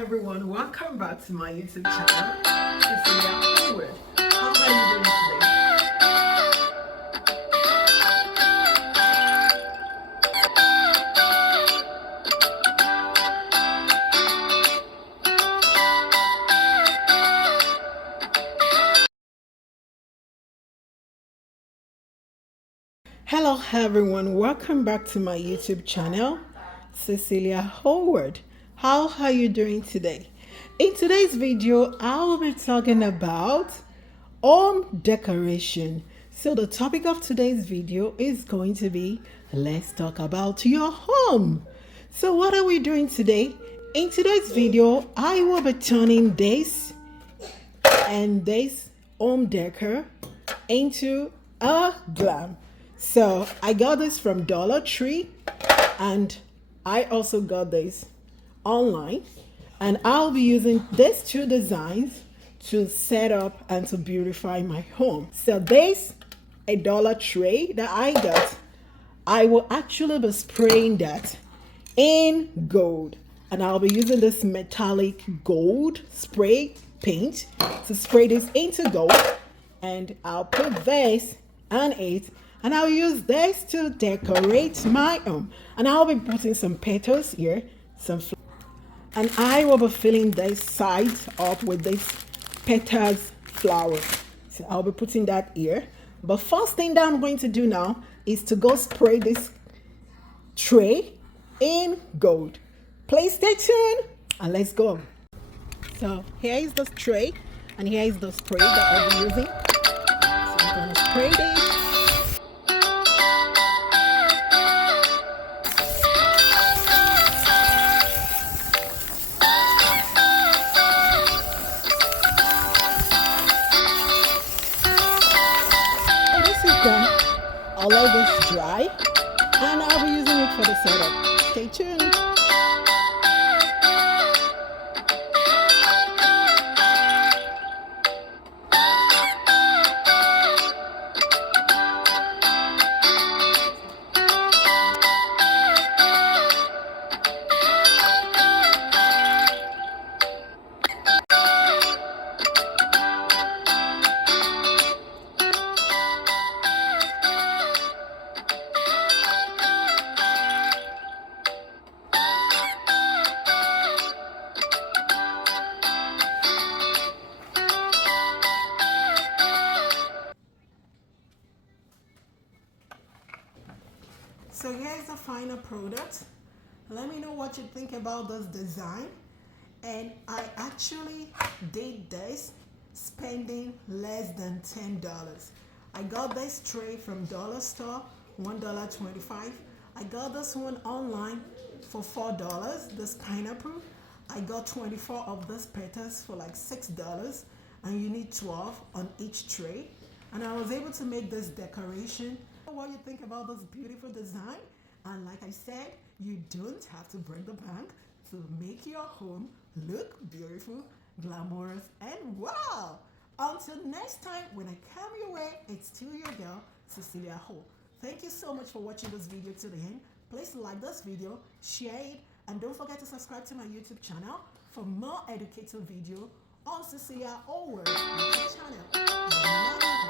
everyone, welcome back to my YouTube channel. Cecilia Howard. How are you doing today? Hello everyone, welcome back to my YouTube channel, Cecilia Howard. How are you doing today? In today's video, I will be talking about home decoration. So the topic of today's video is going to be, let's talk about your home. So what are we doing today? In today's video, I will be turning this and this home decor into a glam. So I got this from Dollar Tree, and I also got this online, and I'll be using these two designs to set up and to beautify my home. So this a dollar tray that I got, I will actually be spraying that in gold, and I'll be using this metallic gold spray paint to spray this into gold, and I'll put this on it, and I'll use this to decorate my home. And I'll be putting some petals here, and I will be filling this side up with this petals flower. So I'll be putting that here. But first thing that I'm going to do now is to go spray this tray in gold. Please stay tuned and let's go. So here is the tray, and here is the spray that I'll be using. So I'm gonna spray this. I'll let this dry, and I'll be using it for the setup. Stay tuned. So here's the final product. Let me know what you think about this design. And I actually did this spending less than $10. I got this tray from Dollar Store, $1.25. I got this one online for $4, this pineapple. I got 24 of these petals for like $6, and you need 12 on each tray. And I was able to make this decoration. What you think about this beautiful design, and like I said, you don't have to break the bank to make your home look beautiful, glamorous, and wow. Until next time, when I come your way, it's still your girl Cecilia Ho. Thank you so much for watching this video to the end. Please like this video, share it, and don't forget to subscribe to my YouTube channel for more educative video on Cecilia Howard YouTube channel.